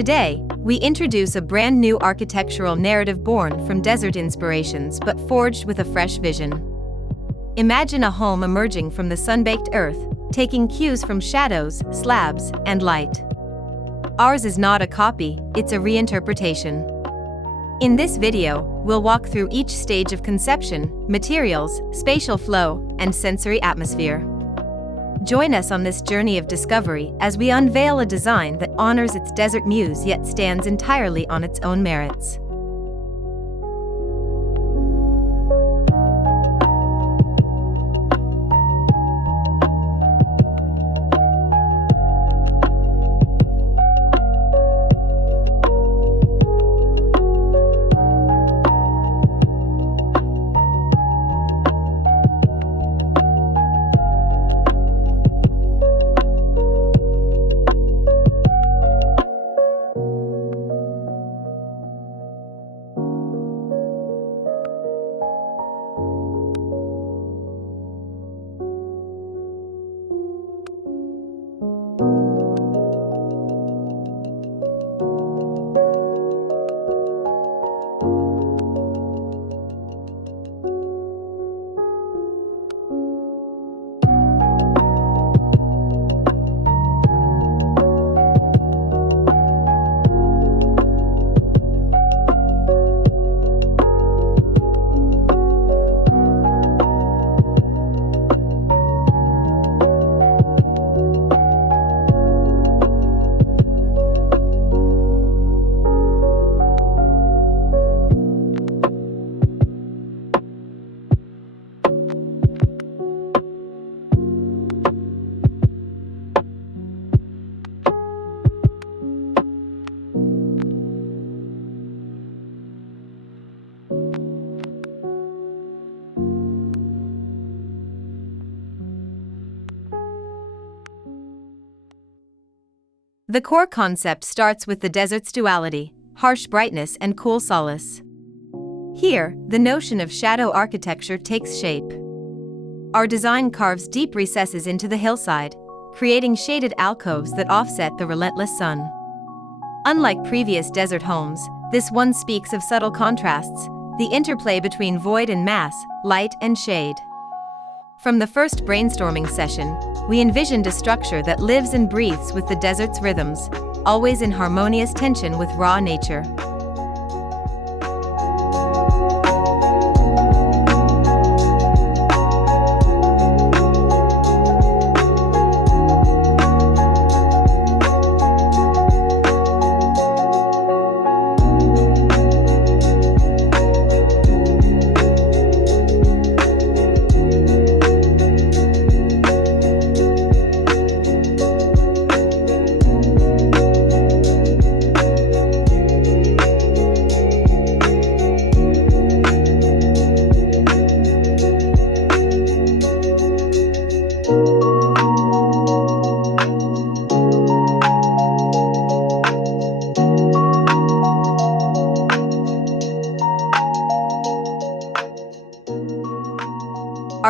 Today, we introduce a brand new architectural narrative born from desert inspirations but forged with a fresh vision. Imagine a home emerging from the sun-baked earth, taking cues from shadows, slabs, and light. Ours is not a copy, it's a reinterpretation. In this video, we'll walk through each stage of conception, materials, spatial flow, and sensory atmosphere. Join us on this journey of discovery as we unveil a design that honors its desert muse yet stands entirely on its own merits. The core concept starts with the desert's duality, harsh brightness and cool solace. Here, the notion of shadow architecture takes shape. Our design carves deep recesses into the hillside, creating shaded alcoves that offset the relentless sun. Unlike previous desert homes, this one speaks of subtle contrasts, the interplay between void and mass, light and shade. From the first brainstorming session, we envisioned a structure that lives and breathes with the desert's rhythms, always in harmonious tension with raw nature.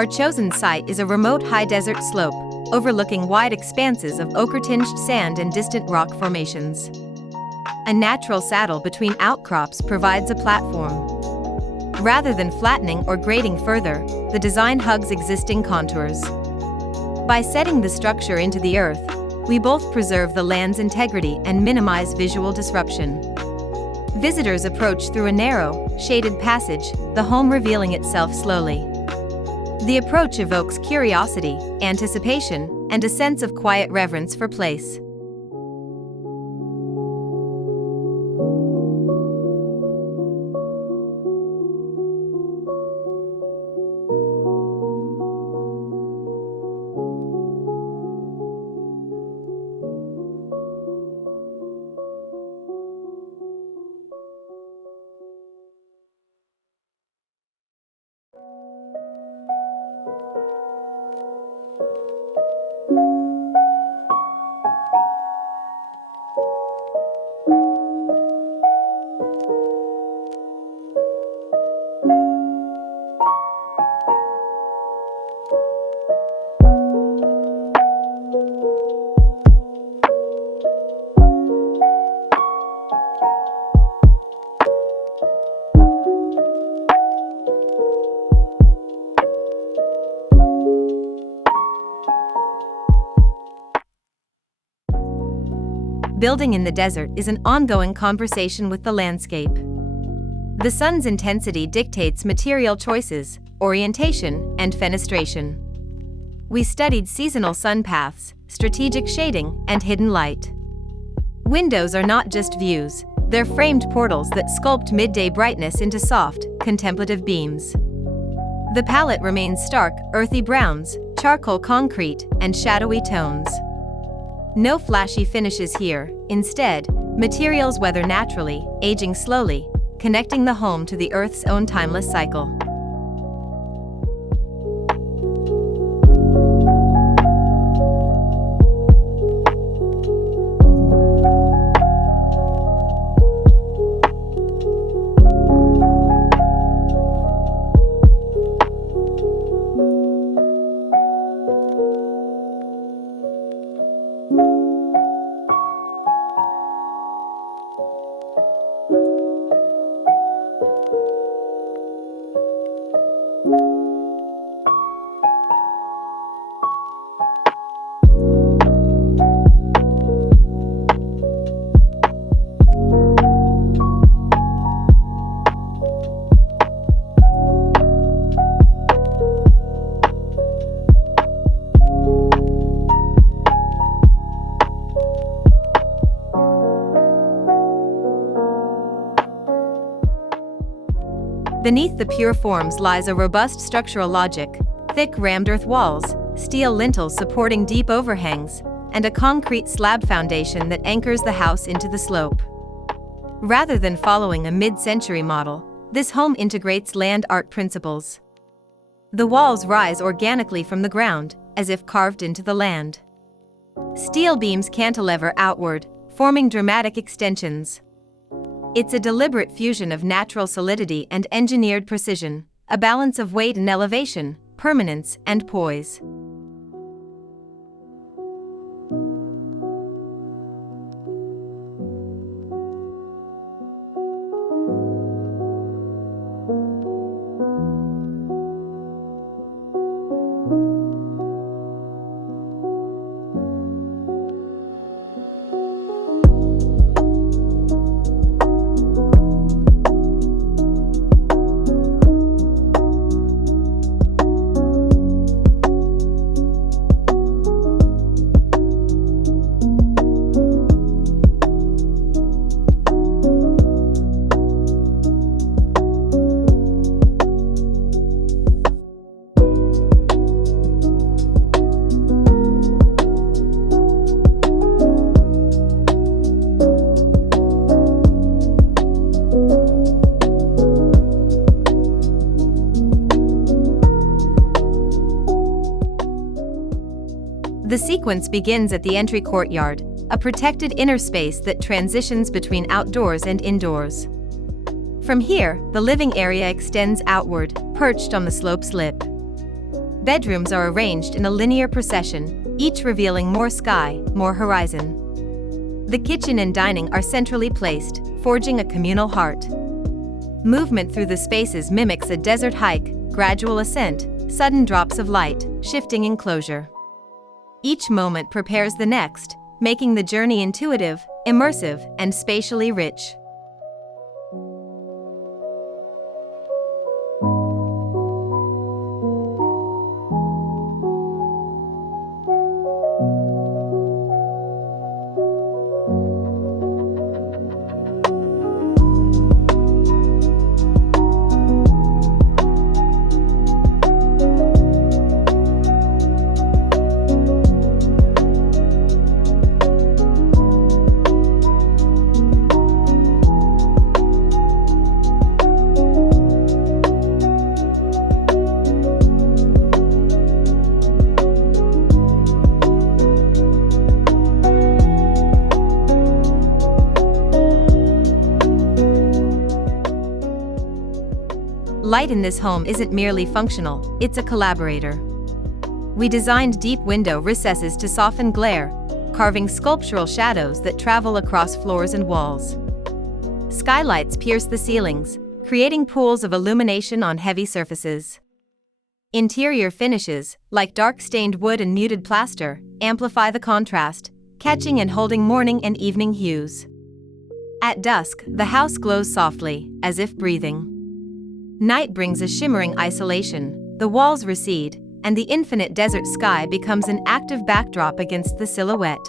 Our chosen site is a remote high desert slope, overlooking wide expanses of ochre-tinged sand and distant rock formations. A natural saddle between outcrops provides a platform. Rather than flattening or grading further, the design hugs existing contours. By setting the structure into the earth, we both preserve the land's integrity and minimize visual disruption. Visitors approach through a narrow, shaded passage, the home revealing itself slowly. The approach evokes curiosity, anticipation, and a sense of quiet reverence for place. Building in the desert is an ongoing conversation with the landscape. The sun's intensity dictates material choices, orientation, and fenestration. We studied seasonal sun paths, strategic shading, and hidden light. Windows are not just views, they're framed portals that sculpt midday brightness into soft, contemplative beams. The palette remains stark, earthy browns, charcoal concrete, and shadowy tones. No flashy finishes here, instead, materials weather naturally, aging slowly, connecting the home to the Earth's own timeless cycle. Beneath the pure forms lies a robust structural logic: thick rammed earth walls, steel lintels supporting deep overhangs, and a concrete slab foundation that anchors the house into the slope. Rather than following a mid-century model, this home integrates land art principles. The walls rise organically from the ground, as if carved into the land. Steel beams cantilever outward, forming dramatic extensions. It's a deliberate fusion of natural solidity and engineered precision, a balance of weight and elevation, permanence and poise. The sequence begins at the entry courtyard, a protected inner space that transitions between outdoors and indoors. From here, the living area extends outward, perched on the slope's lip. Bedrooms are arranged in a linear procession, each revealing more sky, more horizon. The kitchen and dining are centrally placed, forging a communal heart. Movement through the spaces mimics a desert hike, gradual ascent, sudden drops of light, shifting enclosure. Each moment prepares the next, making the journey intuitive, immersive, and spatially rich. Light in this home isn't merely functional, it's a collaborator. We designed deep window recesses to soften glare, carving sculptural shadows that travel across floors and walls. Skylights pierce the ceilings, creating pools of illumination on heavy surfaces. Interior finishes, like dark stained wood and muted plaster, amplify the contrast, catching and holding morning and evening hues. At dusk, the house glows softly, as if breathing. Night brings a shimmering isolation, the walls recede, and the infinite desert sky becomes an active backdrop against the silhouette.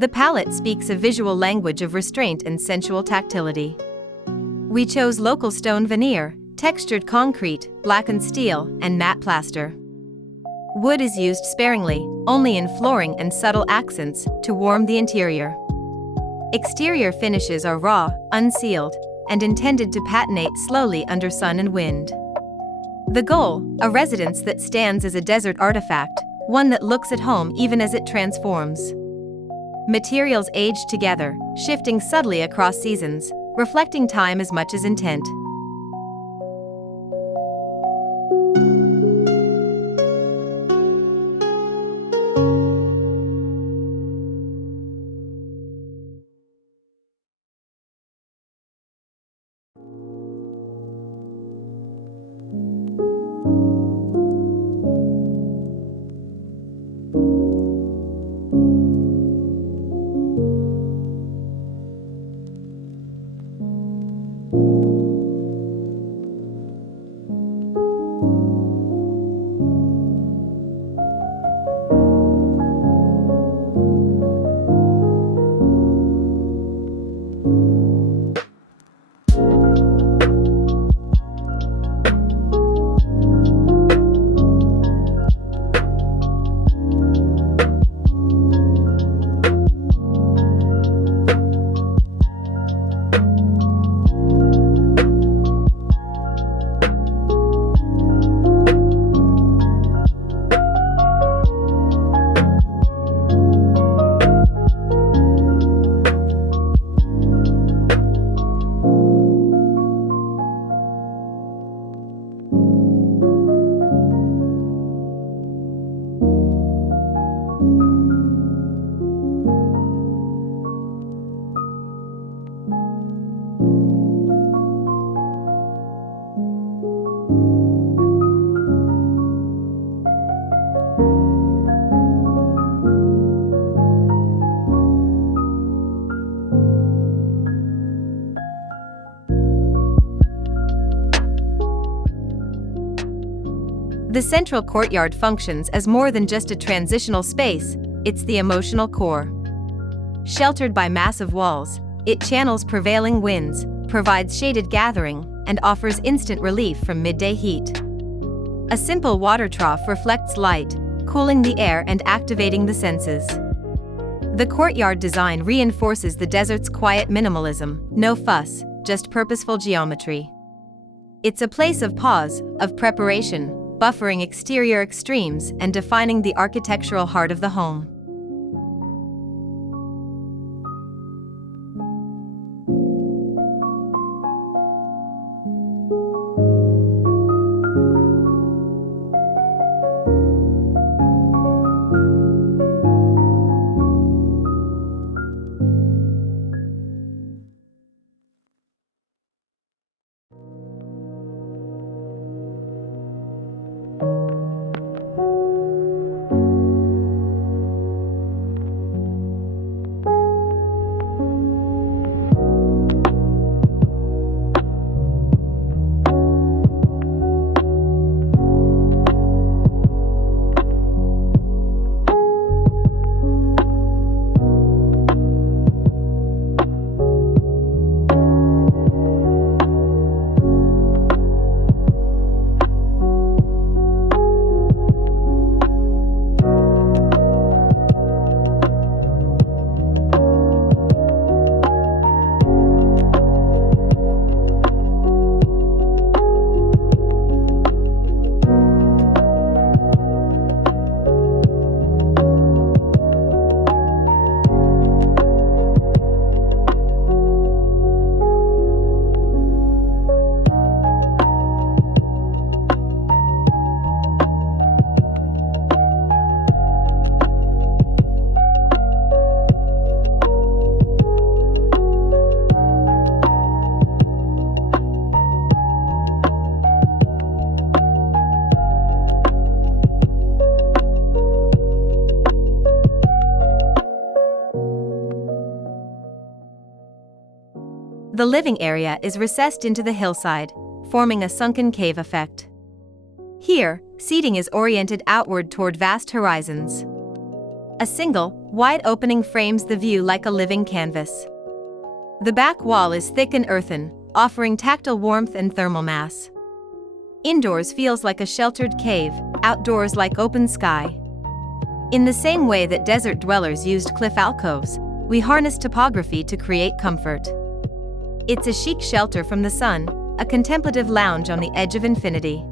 The palette speaks a visual language of restraint and sensual tactility. We chose local stone veneer, textured concrete, blackened steel, and matte plaster. Wood is used sparingly, only in flooring and subtle accents, to warm the interior. Exterior finishes are raw, unsealed, and intended to patinate slowly under sun and wind. The goal, a residence that stands as a desert artifact, one that looks at home even as it transforms. Materials age together, shifting subtly across seasons, reflecting time as much as intent. The central courtyard functions as more than just a transitional space, it's the emotional core. Sheltered by massive walls, it channels prevailing winds, provides shaded gathering, and offers instant relief from midday heat. A simple water trough reflects light, cooling the air and activating the senses. The courtyard design reinforces the desert's quiet minimalism, no fuss, just purposeful geometry. It's a place of pause, of preparation, buffering exterior extremes and defining the architectural heart of the home. The living area is recessed into the hillside, forming a sunken cave effect. Here, seating is oriented outward toward vast horizons. A single, wide opening frames the view like a living canvas. The back wall is thick and earthen, offering tactile warmth and thermal mass. Indoors feels like a sheltered cave, outdoors like open sky. In the same way that desert dwellers used cliff alcoves, we harness topography to create comfort. It's a chic shelter from the sun, a contemplative lounge on the edge of infinity.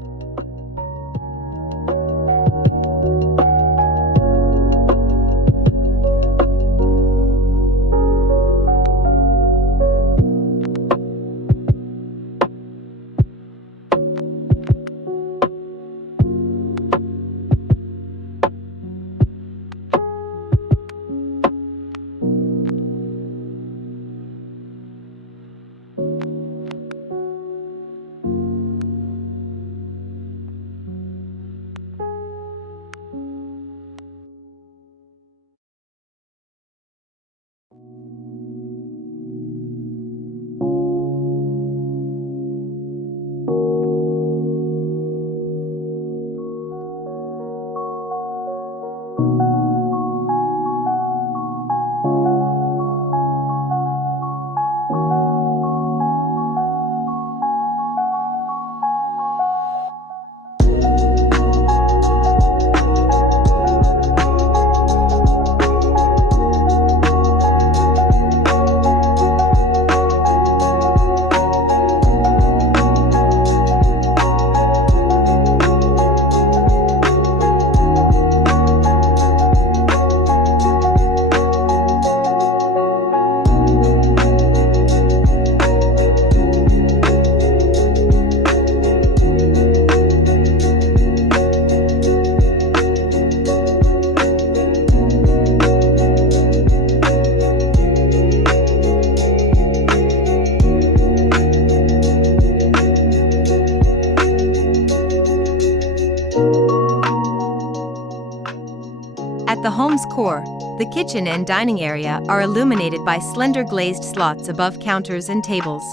At the home's core, the kitchen and dining area are illuminated by slender glazed slots above counters and tables.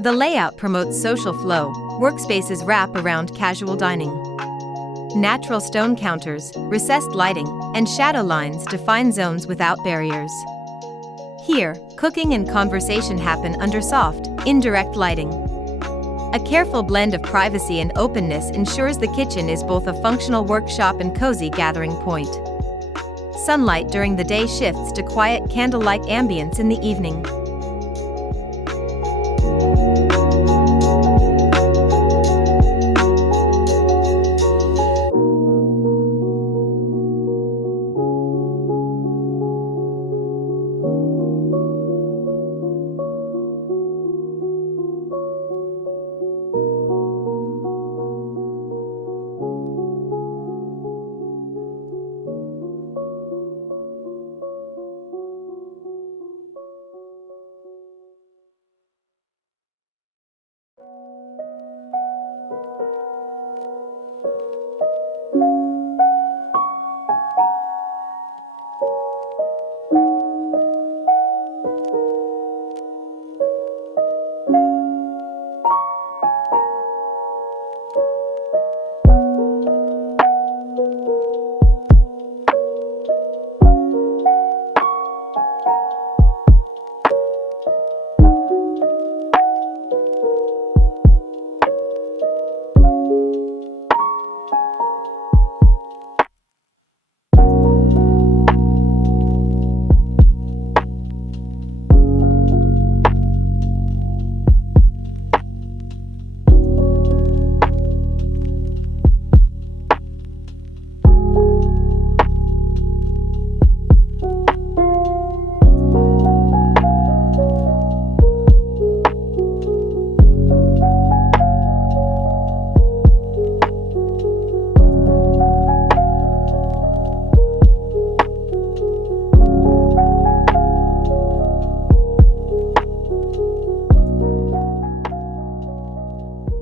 The layout promotes social flow, workspaces wrap around casual dining. Natural stone counters, recessed lighting, and shadow lines define zones without barriers. Here, cooking and conversation happen under soft, indirect lighting. A careful blend of privacy and openness ensures the kitchen is both a functional workshop and cozy gathering point. Sunlight during the day shifts to quiet candlelight ambience in the evening.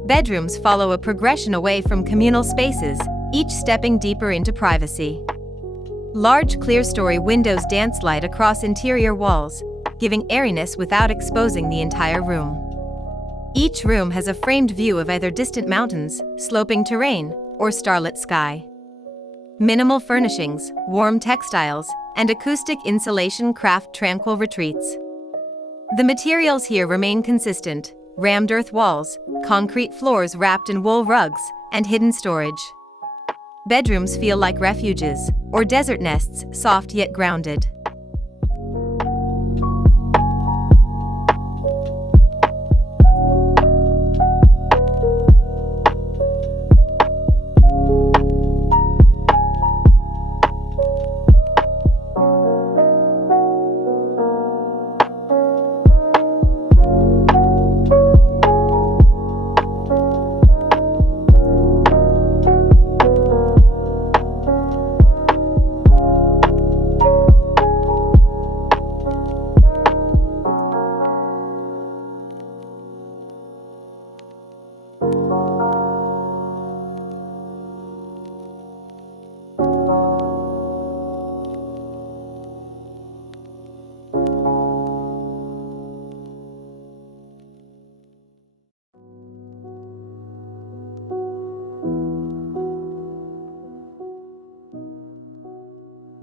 Bedrooms follow a progression away from communal spaces, each stepping deeper into privacy. Large clear-story windows dance light across interior walls, giving airiness without exposing the entire room. Each room has a framed view of either distant mountains, sloping terrain, or starlit sky. Minimal furnishings, warm textiles, and acoustic insulation craft tranquil retreats. The materials here remain consistent: rammed earth walls, concrete floors wrapped in wool rugs, and hidden storage. Bedrooms feel like refuges, or desert nests, soft yet grounded.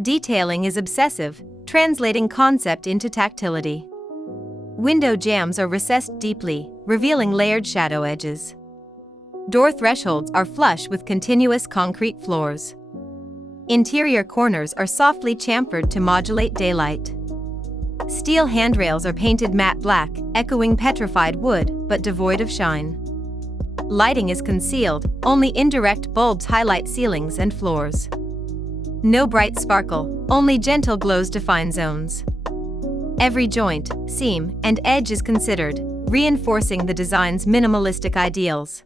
Detailing is obsessive, translating concept into tactility. Window jambs are recessed deeply, revealing layered shadow edges. Door thresholds are flush with continuous concrete floors. Interior corners are softly chamfered to modulate daylight. Steel handrails are painted matte black, echoing petrified wood, but devoid of shine. Lighting is concealed, only indirect bulbs highlight ceilings and floors. No bright sparkle, only gentle glows define zones. Every joint, seam, and edge is considered, reinforcing the design's minimalistic ideals.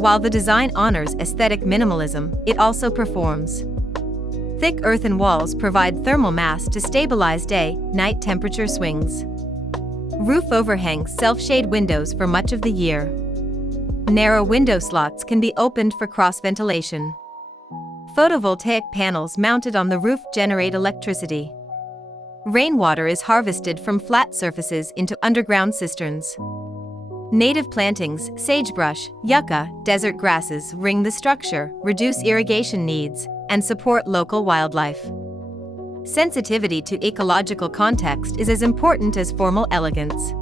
While the design honors aesthetic minimalism, it also performs. Thick earthen walls provide thermal mass to stabilize day-night temperature swings. Roof overhangs self-shade windows for much of the year. Narrow window slots can be opened for cross-ventilation. Photovoltaic panels mounted on the roof generate electricity. Rainwater is harvested from flat surfaces into underground cisterns. Native plantings, sagebrush, yucca, desert grasses ring the structure, reduce irrigation needs, and support local wildlife. Sensitivity to ecological context is as important as formal elegance.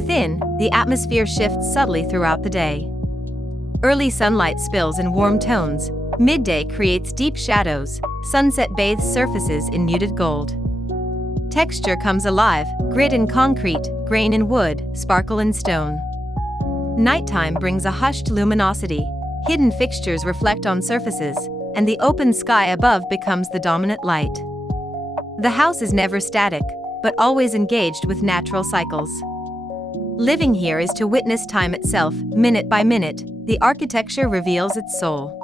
Within, the atmosphere shifts subtly throughout the day. Early sunlight spills in warm tones, midday creates deep shadows, sunset bathes surfaces in muted gold. Texture comes alive, grit in concrete, grain in wood, sparkle in stone. Nighttime brings a hushed luminosity, hidden fixtures reflect on surfaces, and the open sky above becomes the dominant light. The house is never static, but always engaged with natural cycles. Living here is to witness time itself, minute by minute. The architecture reveals its soul.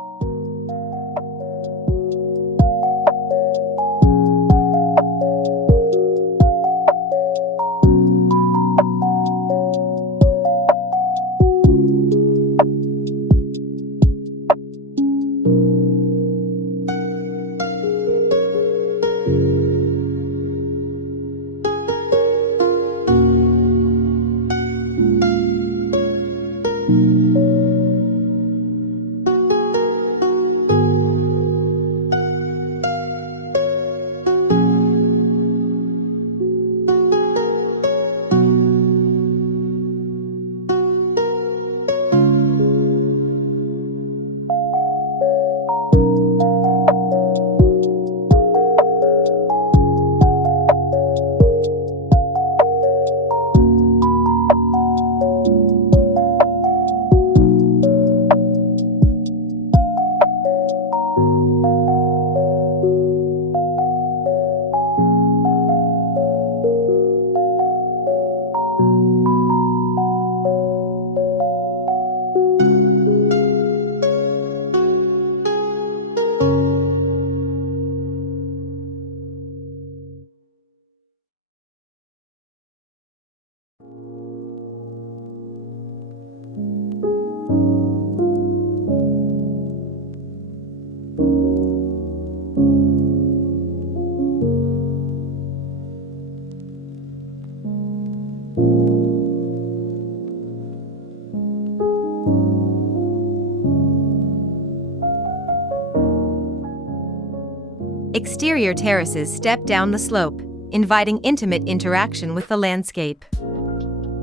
Exterior terraces step down the slope, inviting intimate interaction with the landscape.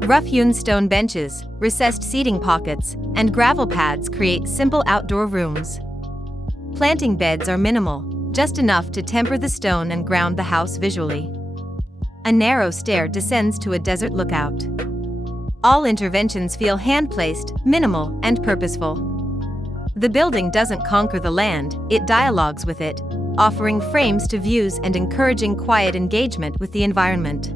Rough-hewn stone benches, recessed seating pockets, and gravel pads create simple outdoor rooms. Planting beds are minimal, just enough to temper the stone and ground the house visually. A narrow stair descends to a desert lookout. All interventions feel hand-placed, minimal, and purposeful. The building doesn't conquer the land, it dialogues with it, offering frames to views and encouraging quiet engagement with the environment.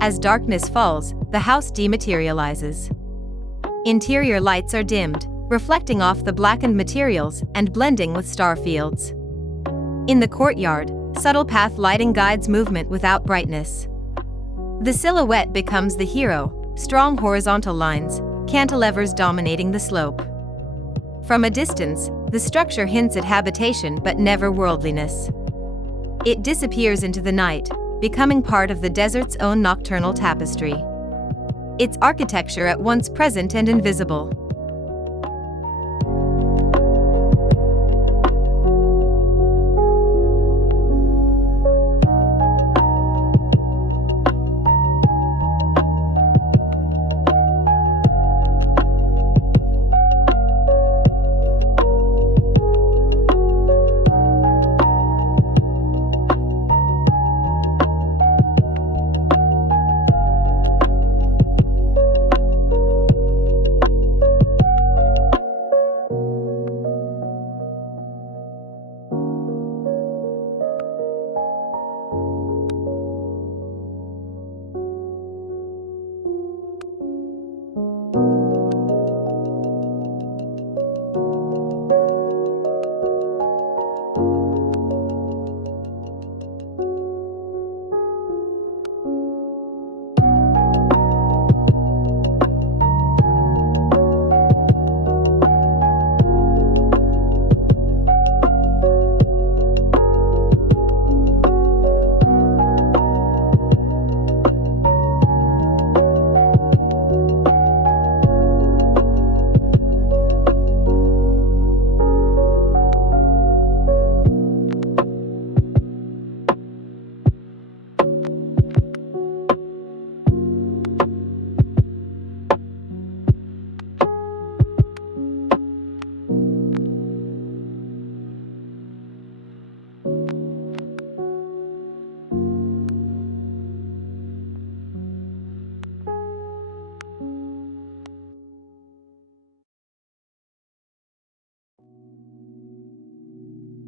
As darkness falls, the house dematerializes. Interior lights are dimmed, reflecting off the blackened materials and blending with star fields. In the courtyard, Subtle path lighting guides movement without brightness. The silhouette becomes the hero, strong horizontal lines, cantilevers dominating the slope. From a distance, the structure hints at habitation but never worldliness. It disappears into the night, becoming part of the desert's own nocturnal tapestry. Its architecture at once present and invisible.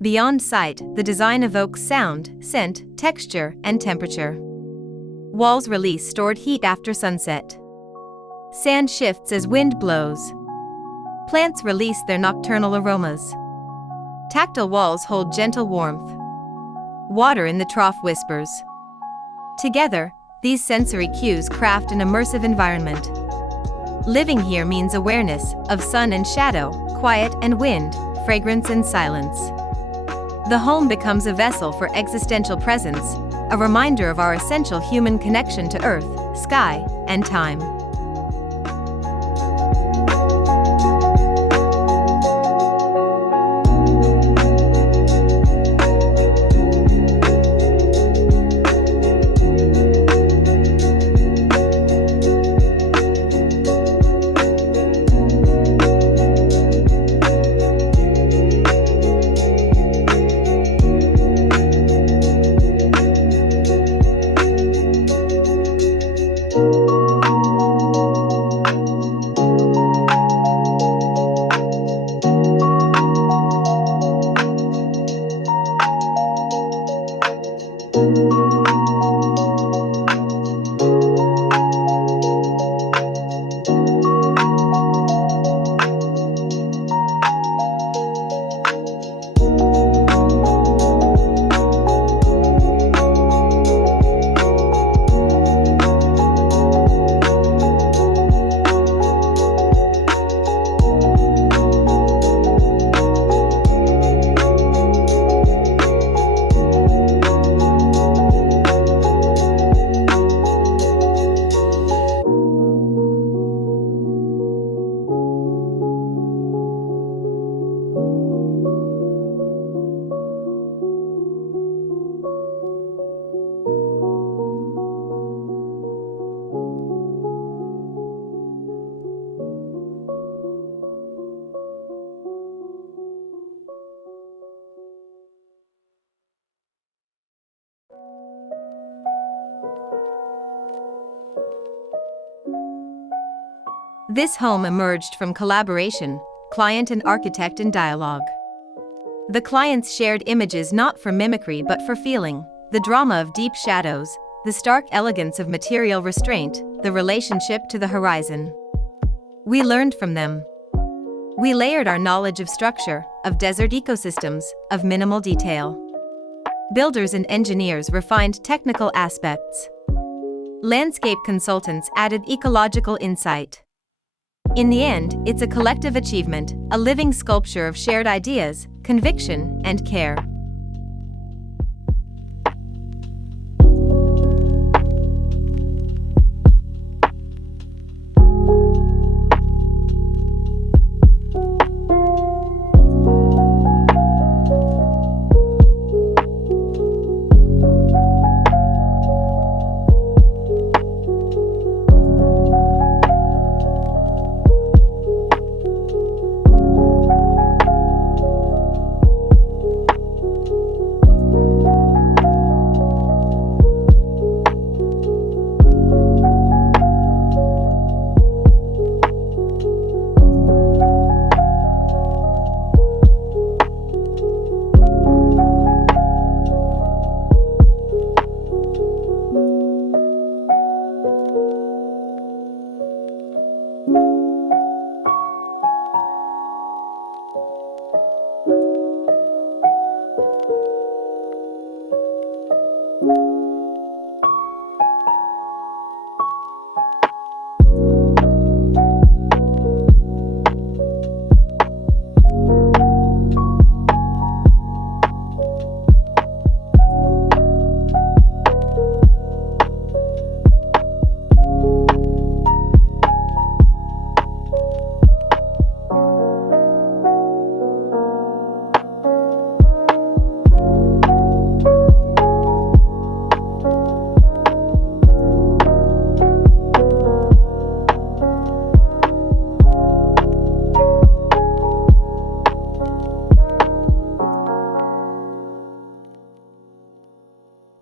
Beyond sight, the design evokes sound, scent, texture, and temperature. Walls release stored heat after sunset. Sand shifts as wind blows. Plants release their nocturnal aromas. Tactile walls hold gentle warmth. Water in the trough whispers. Together, these sensory cues craft an immersive environment. Living here means awareness of sun and shadow, quiet and wind, fragrance and silence. The home becomes a vessel for existential presence, a reminder of our essential human connection to earth, sky, and time. This home emerged from collaboration, client and architect in dialogue. The clients shared images not for mimicry but for feeling, the drama of deep shadows, the stark elegance of material restraint, the relationship to the horizon. We learned from them. We layered our knowledge of structure, of desert ecosystems, of minimal detail. Builders and engineers refined technical aspects. Landscape consultants added ecological insight. In the end, it's a collective achievement, a living sculpture of shared ideas, conviction, and care.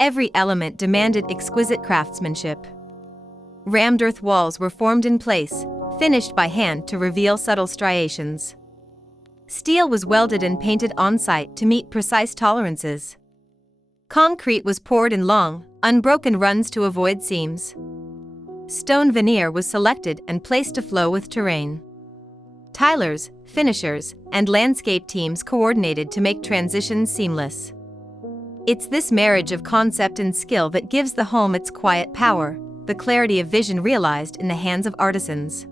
Every element demanded exquisite craftsmanship. Rammed earth walls were formed in place, finished by hand to reveal subtle striations. Steel was welded and painted on-site to meet precise tolerances. Concrete was poured in long, unbroken runs to avoid seams. Stone veneer was selected and placed to flow with terrain. Tilers, finishers, and landscape teams coordinated to make transitions seamless. It's this marriage of concept and skill that gives the home its quiet power, the clarity of vision realized in the hands of artisans.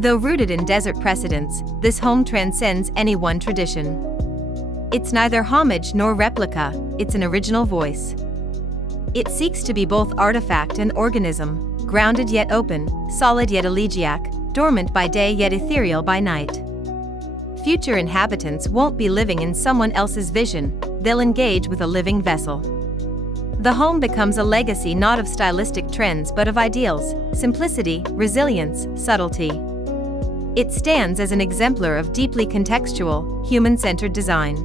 Though rooted in desert precedents, this home transcends any one tradition. It's neither homage nor replica, it's an original voice. It seeks to be both artifact and organism, grounded yet open, solid yet elegiac, dormant by day yet ethereal by night. Future inhabitants won't be living in someone else's vision, they'll engage with a living vessel. The home becomes a legacy not of stylistic trends but of ideals, simplicity, resilience, subtlety. It stands as an exemplar of deeply contextual, human-centered design.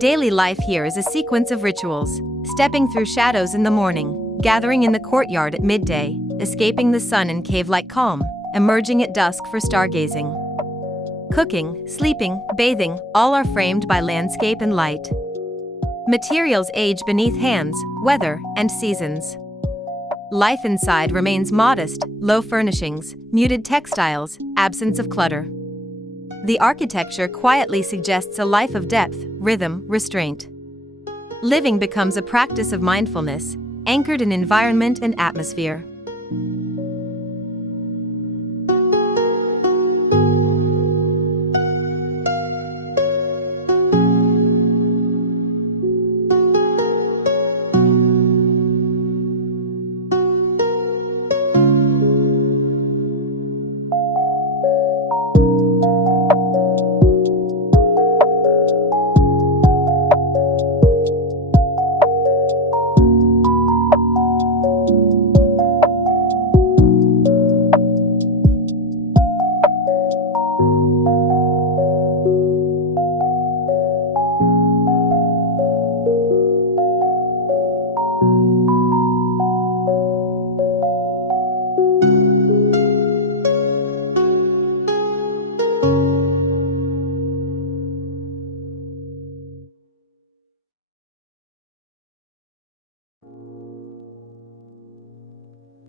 Daily life here is a sequence of rituals, stepping through shadows in the morning, gathering in the courtyard at midday, escaping the sun in cave-like calm, emerging at dusk for stargazing. Cooking, sleeping, bathing, all are framed by landscape and light. Materials age beneath hands, weather, and seasons. Life inside remains modest, low furnishings, muted textiles, absence of clutter. The architecture quietly suggests a life of depth, rhythm, restraint. Living becomes a practice of mindfulness, anchored in environment and atmosphere.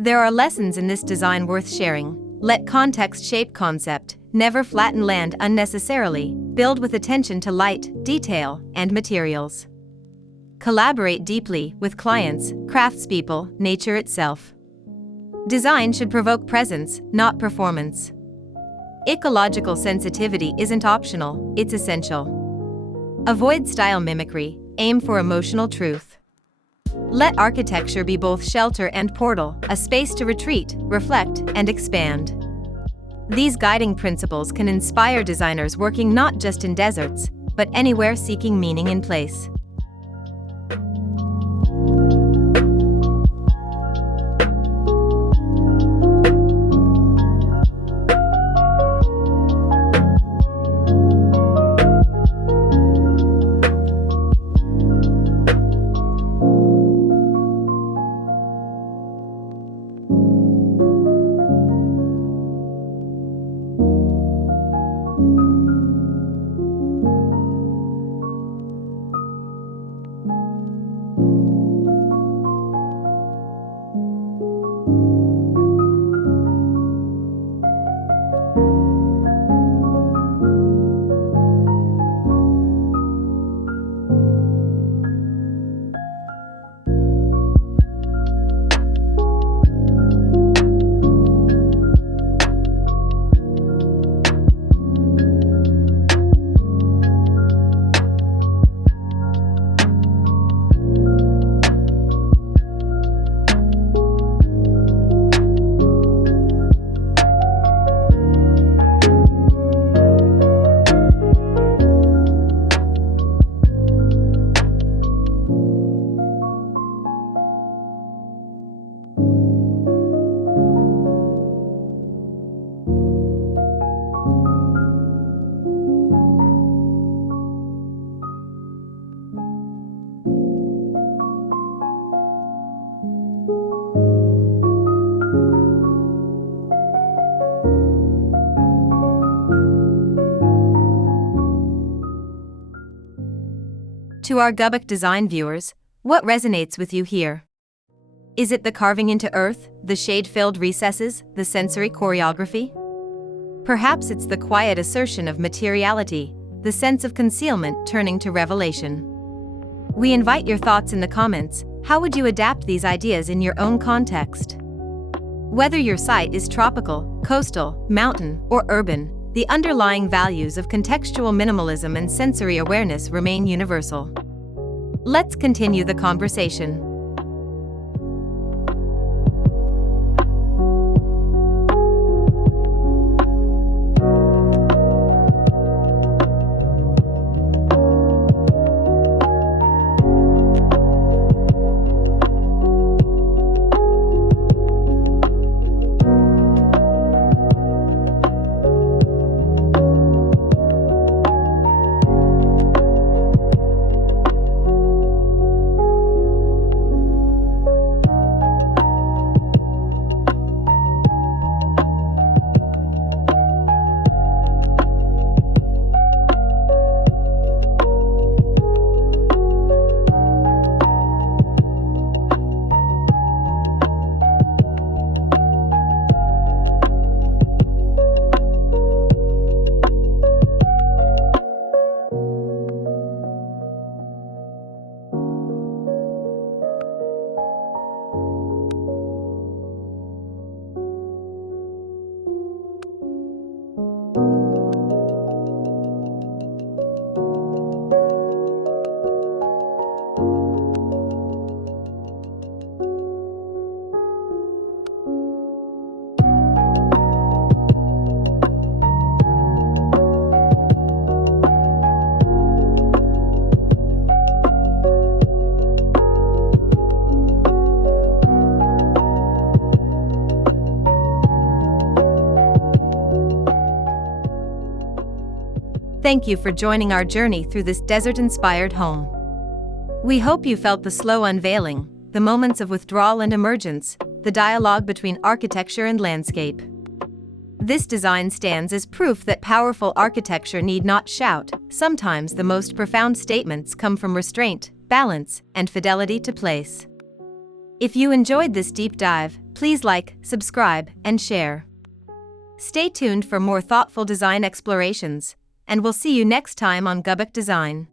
There are lessons in this design worth sharing. Let context shape concept, never flatten land unnecessarily, build with attention to light, detail, and materials. Collaborate deeply with clients, craftspeople, nature itself. Design should provoke presence, not performance. Ecological sensitivity isn't optional, it's essential. Avoid style mimicry, aim for emotional truth. Let architecture be both shelter and portal, a space to retreat, reflect, and expand. These guiding principles can inspire designers working not just in deserts, but anywhere seeking meaning in place. To our Gubuk Design viewers, what resonates with you here? Is it the carving into earth, the shade-filled recesses, the sensory choreography? Perhaps it's the quiet assertion of materiality, the sense of concealment turning to revelation. We invite your thoughts in the comments. How would you adapt these ideas in your own context? Whether your site is tropical, coastal, mountain, or urban, the underlying values of contextual minimalism and sensory awareness remain universal. Let's continue the conversation. Thank you for joining our journey through this desert-inspired home. We hope you felt the slow unveiling, the moments of withdrawal and emergence, the dialogue between architecture and landscape. This design stands as proof that powerful architecture need not shout. Sometimes the most profound statements come from restraint, balance, and fidelity to place. If you enjoyed this deep dive, please like, subscribe, and share. Stay tuned for more thoughtful design explorations, and we'll see you next time on Gubuk Design.